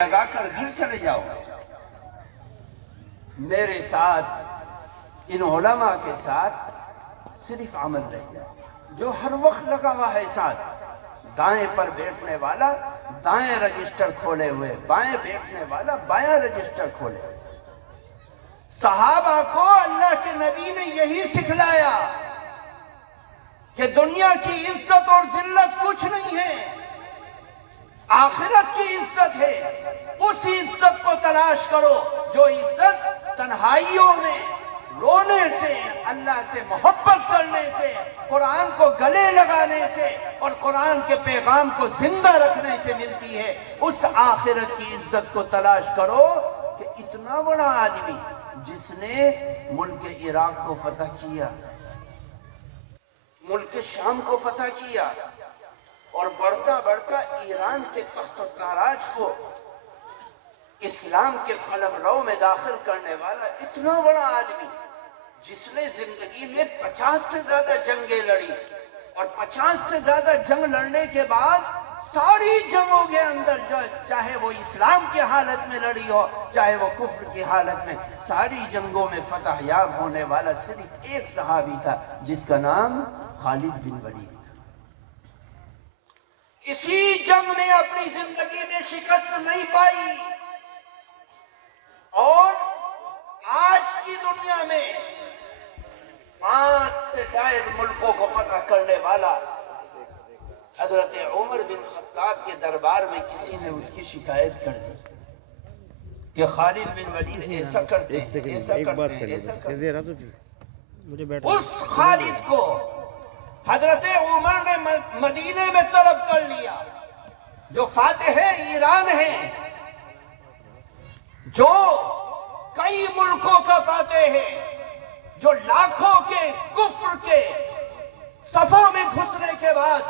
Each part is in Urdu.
لگا کر گھر چلے جاؤ. میرے ساتھ ان علماء کے ساتھ صرف عمل رہ جائے جو ہر وقت لگا ہوا ہے ساتھ. دائیں پر بیٹھنے والا دائیں رجسٹر کھولے ہوئے، بائیں بیٹھنے والا بائیں رجسٹر کھولے. صحابہ کو اللہ کے نبی نے یہی سکھلایا کہ دنیا کی عزت اور ذلت کچھ نہیں ہے، آخرت کی عزت ہے. اس عزت کو تلاش کرو جو عزت تنہائیوں میں رونے سے، اللہ سے محبت کرنے سے، قرآن کو گلے لگانے سے اور قرآن کے پیغام کو زندہ رکھنے سے ملتی ہے. اس آخرت کی عزت کو تلاش کرو کہ اتنا بڑا آدمی جس نے ملک عراق کو فتح کیا، ملک شام کو فتح کیا اور بڑھتا بڑھتا ایران کے تخت و تاراج کو اسلام کے قلم رو میں داخل کرنے والا اتنا بڑا آدمی جس نے زندگی میں 50 سے زیادہ جنگیں لڑی اور 50 سے زیادہ جنگ لڑنے کے بعد ساری جنگوں کے اندر چاہے وہ اسلام کی حالت میں لڑی ہو چاہے وہ کفر کی حالت میں، ساری جنگوں میں فتح یاب ہونے والا صرف ایک صحابی تھا جس کا نام خالد بن ولید. کسی جنگ میں اپنی زندگی میں شکست نہیں پائی اور آج کی دنیا میں 5 سے زائد ملکوں کو فتح کرنے والا حضرت عمر بن خطاب کے دربار میں کسی نے اس کی شکایت کر دی کہ خالد بن ولید ایسا کرتے ہیں، ایسا کرتے ہیں، ایسا کرتے ہیں. اس خالد کو حضرت عمر نے مدینے میں طلب کر لیا، جو فاتح ایران ہیں، جو کئی ملکوں کا فاتح ہے، جو لاکھوں کے کفر کے صفوں میں گھسنے کے بعد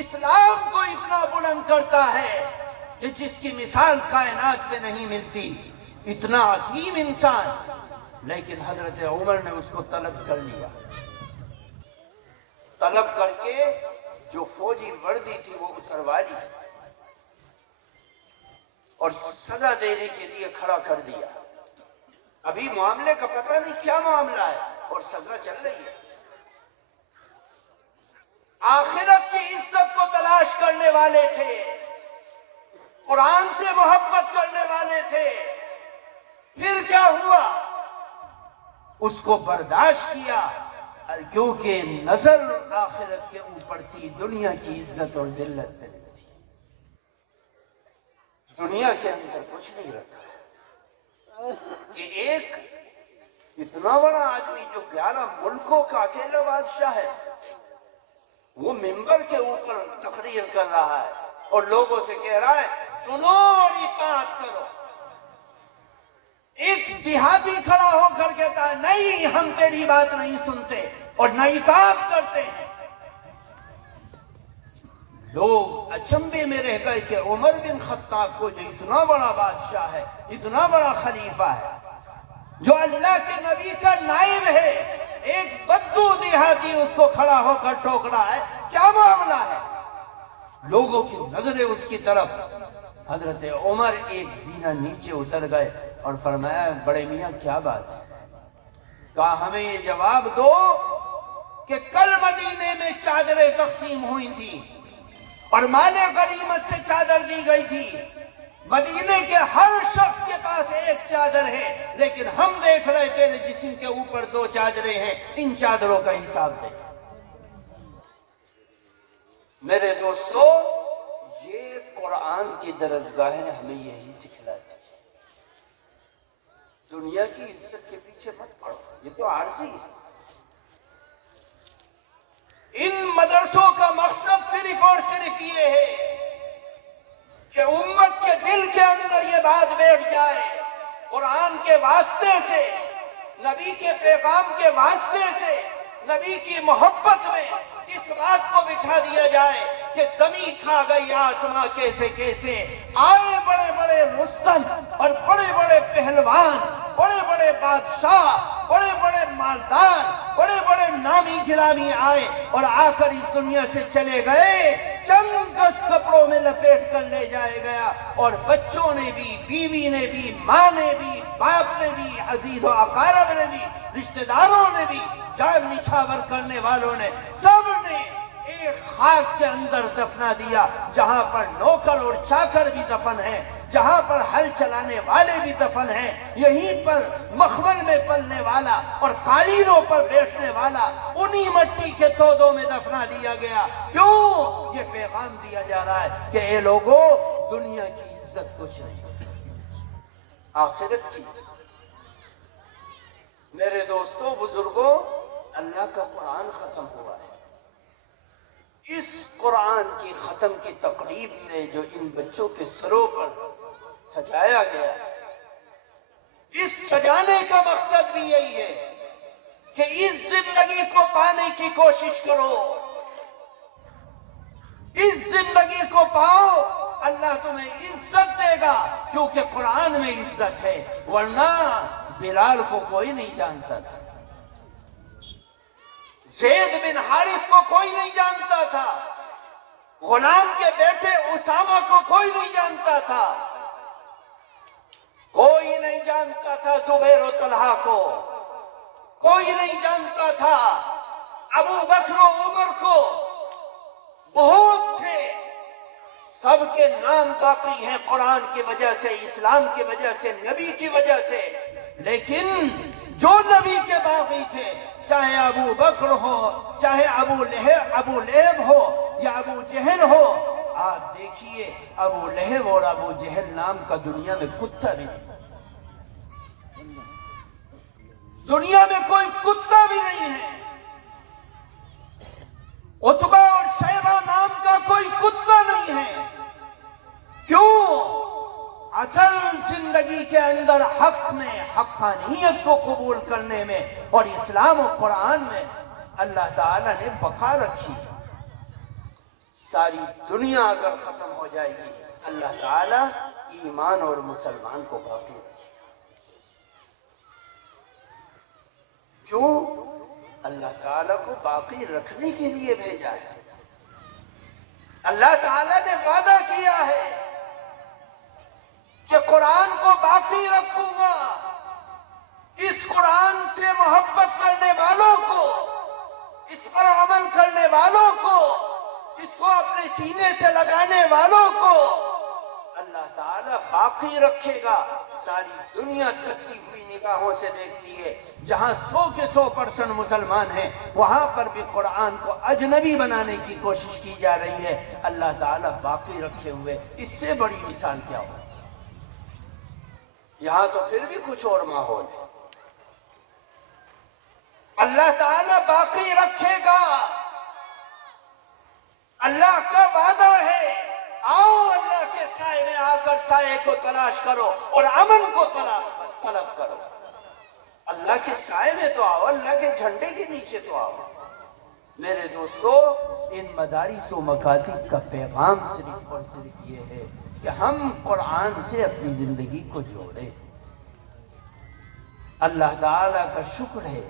اسلام کو اتنا بلند کرتا ہے کہ جس کی مثال کائنات میں نہیں ملتی، اتنا عظیم انسان. لیکن حضرت عمر نے اس کو طلب کر لیا، طلب کر کے جو فوجی وردی تھی وہ اتروا لی اور سزا دینے کے لیے کھڑا کر دیا. ابھی معاملے کا پتہ نہیں کیا معاملہ ہے اور سزا چل رہی ہے. آخرت کی عزت کو تلاش کرنے والے تھے، قرآن سے محبت کرنے والے تھے. پھر کیا ہوا؟ اس کو برداشت کیا کیونکہ نظر آخرت کے اوپر تھی، دنیا کی عزت اور ذلت پہ نہیں تھی. دنیا کے اندر کچھ نہیں رکھا کہ ایک اتنا بڑا آدمی جو 11 ملکوں کا اکیلا بادشاہ ہے، وہ ممبر کے اوپر تقریر کر رہا ہے اور لوگوں سے کہہ رہا ہے سنو اور اطاعت کرو. ایک دیہاتی کھڑا ہو کر کہتا ہے نہیں، ہم تیری بات نہیں سنتے اور نہ اطاعت کرتے ہیں. لوگ اچنبے میں رہ گئے کہ عمر بن خطاب کو جو اتنا بڑا بادشاہ ہے، اتنا بڑا خلیفہ ہے، جو اللہ کے نبی کا نائب ہے، ایک بدو دیہاتی اس کو کھڑا ہو کر ٹوک رہا ہے، کیا معاملہ ہے؟ لوگوں کی نظریں اس کی طرف. حضرت عمر ایک زینہ نیچے اتر گئے اور فرمایا بڑے میاں کیا بات ہے؟ کہا ہمیں یہ جواب دو کہ کل مدینے میں چادریں تقسیم ہوئی تھی اور مال غنیمت سے چادر دی گئی تھی. مدینے کے ہر شخص کے پاس ایک چادر ہے، لیکن ہم دیکھ رہے تیرے جسم کے اوپر 2 چادریں ہیں، ان چادروں کا حساب دے. میرے دوستو، یہ قرآن کی درسگاہ نے ہمیں یہی سکھلاتی ہے. دنیا کی عزت کے پیچھے مت پڑو، یہ تو عارضی ہے. ان مدرسوں کا مقصد صرف اور صرف یہ ہے کہ امت کے دل کے اندر یہ بات بیٹھ جائے، قرآن کے واسطے سے، نبی کے پیغام کے واسطے سے، نبی کی محبت میں اس بات کو بٹھا دیا جائے کہ زمین کھا گئی آسماں کیسے کیسے. آئے بڑے بڑے رستم اور بڑے بڑے پہلوان، بڑے بڑے بادشاہ، بڑے بڑے مالدار، بڑے بڑے نامی گرامی آئے اور آ کر اس دنیا سے چلے گئے. چند گز کپڑے کپڑوں میں لپیٹ کر لے جایا گیا، اور بچوں نے بھی، بیوی نے بھی، ماں نے بھی، باپ نے بھی، عزیز و اقارب نے بھی، رشتہ داروں نے بھی، جان نچھاور کرنے والوں نے، سب نے ایک خاک کے اندر دفنا دیا، جہاں پر نوکر اور چاکر بھی دفن ہیں، جہاں پر ہل چلانے والے بھی دفن ہیں، یہیں پر مخمل میں پلنے والا اور قالینوں پر بیٹھنے والا انہی مٹی کے تودوں میں دفنا دیا گیا۔ کیوں؟ یہ پیغام دیا جا رہا ہے کہ اے لوگوں، دنیا کی عزت کچھ نہیں، آخرت کی عزت۔ میرے دوستوں، بزرگوں، اللہ کا قرآن ختم ہوا ہے۔ اس قرآن کی ختم کی تقریب میں جو ان بچوں کے سروں پر سجایا گیا، اس سجانے کا مقصد بھی یہی ہے کہ اس زندگی کو پانے کی کوشش کرو، اس زندگی کو پاؤ، اللہ تمہیں عزت دے گا، کیونکہ قرآن میں عزت ہے، ورنہ بلال کو کوئی نہیں جانتا تھا، زید بن حارث کو کوئی نہیں جانتا تھا، غلام کے بیٹے اسامہ کو کوئی نہیں جانتا تھا، کوئی نہیں جانتا تھا زبیر و طلحہ کو، کوئی نہیں جانتا تھا ابو بکر و عمر کو، بہت تھے، سب کے نام باقی ہیں قرآن کی وجہ سے، اسلام کی وجہ سے، نبی کی وجہ سے، لیکن جو نبی کے باقی تھے، چاہے ابو بکر ہو، چاہے ابو لہب ہو یا ابو جہل ہو، آپ دیکھیے ابو لہب اور ابو جہل نام کا دنیا میں کتا بھی نہیں، دنیا میں کوئی کتا بھی نہیں ہے، عتبہ اور شیبہ نام کا کوئی کتا نہیں ہے۔ کیوں؟ اصل زندگی کے اندر حق میں، حقانیت کو قبول کرنے میں اور اسلام و قرآن میں اللہ تعالیٰ نے بقا رکھی۔ ساری دنیا اگر ختم ہو جائے گی، اللہ تعالیٰ ایمان اور مسلمان کو باقی رکھے۔ کیوں؟ اللہ تعالیٰ کو باقی رکھنے کے لیے بھیجا ہے۔ اللہ تعالیٰ نے وعدہ کیا ہے کہ قرآن کو باقی رکھوں گا، اس قرآن سے محبت کرنے والوں کو، اس پر عمل کرنے والوں کو، اس کو اپنے سینے سے لگانے والوں کو اللہ تعالیٰ باقی رکھے گا۔ ساری دنیا تکتی ہوئی نگاہوں سے دیکھتی ہے، جہاں 100% مسلمان ہیں، وہاں پر بھی قرآن کو اجنبی بنانے کی کوشش کی جا رہی ہے، اللہ تعالیٰ باقی رکھے ہوئے۔ اس سے بڑی مثال کیا ہو؟ یہاں تو پھر بھی کچھ اور ماحول ہے، اللہ تعالیٰ باقی رکھے گا، اللہ کا وعدہ ہے۔ آؤ اللہ کے سائے میں آ کر سائے کو تلاش کرو اور امن کو طلب کرو۔ اللہ کے سائے میں تو آؤ، اللہ کے جھنڈے کے نیچے تو آؤ۔ میرے دوستو، ان مدارس و مکاتب کا پیغام صرف اور صرف یہ ہے کہ ہم قرآن سے اپنی زندگی کو جوڑیں۔ اللہ تعالیٰ کا شکر ہے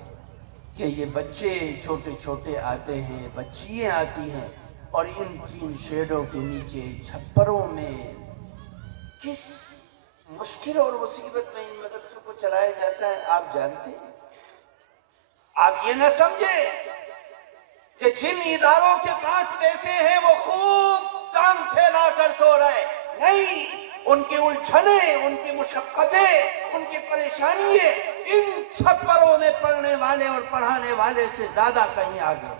کہ یہ بچے چھوٹے چھوٹے آتے ہیں، بچیاں آتی ہیں، اور ان تین شیڈوں کے نیچے چھپروں میں کس مشکل اور مصیبت میں ان مدرسوں کو چلایا جاتا ہے آپ جانتے ہیں؟ آپ یہ نہ سمجھے کہ جن اداروں کے پاس پیسے ہیں وہ خوب ٹانگ پھیلا کر سو رہے، نہیں، ان کی الجھنیں، ان کی مشقتیں، ان کی پریشانییں ان چھپروں میں پڑھنے والے اور پڑھانے والے سے زیادہ کہیں آگے۔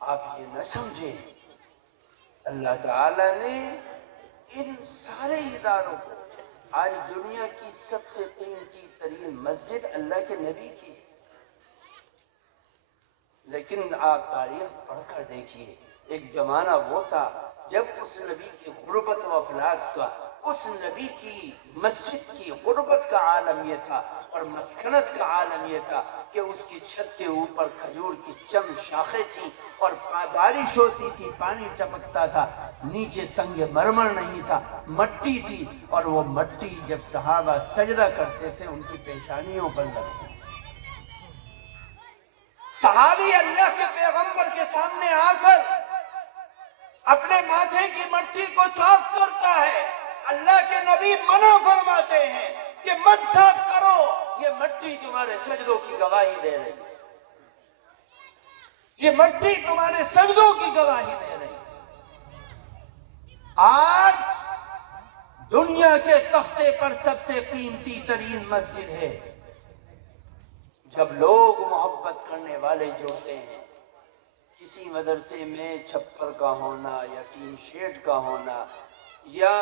آپ یہ نہ سمجھیں، اللہ تعالیٰ نے ان سارے اداروں کو، آج دنیا کی سب سے قیمتی ترین مسجد اللہ کے نبی کی، لیکن آپ تاریخ پڑھ کر دیکھیے، ایک زمانہ وہ تھا جب اس نبی کی غربت و افلاس کا، اس نبی کی مسجد کی غربت کا عالم یہ تھا اور مسکنت کا عالم یہ تھا کہ اس کی چھت کے اوپر کھجور کی چند شاخیں تھیں اور بارش ہوتی تھی، پانی ٹپکتا تھا، نیچے سنگ مرمر نہیں تھا، مٹی تھی، اور وہ مٹی جب صحابہ سجدہ کرتے تھے ان کی پیشانیوں پر لگتی تھی۔ صحابی اللہ کے پیغمبر کے سامنے آ کر اپنے ماتھے کی مٹی کو صاف کرتا ہے. اللہ کے نبی منع فرماتے ہیں کہ مت صاف کرو، یہ مٹی تمہارے سجدوں کی گواہی دے رہی ہے، یہ مٹی تمہارے سجدوں کی گواہی دے رہی ہے. آج دنیا کے تختے پر سب سے قیمتی ترین مسجد ہے. جب لوگ محبت کرنے والے جڑتے ہیں، کسی مدرسے میں چھپر کا ہونا یا ٹین شیڈ کا ہونا، یا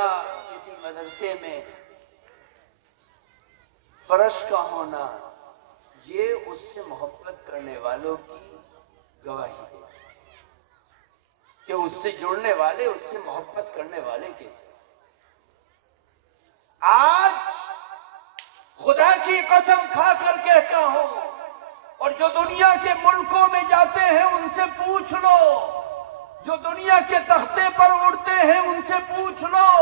کسی مدرسے میں فرش کا ہونا، یہ اس سے محبت کرنے والوں کی گواہی ہے کہ اس سے جڑنے والے، اس سے محبت کرنے والے کیسے. آج خدا کی قسم کھا کر کہتا ہوں، اور جو دنیا کے ملکوں میں جاتے ہیں ان سے پوچھ لو، جو دنیا کے تختے پر اڑتے ہیں ان سے پوچھ لو،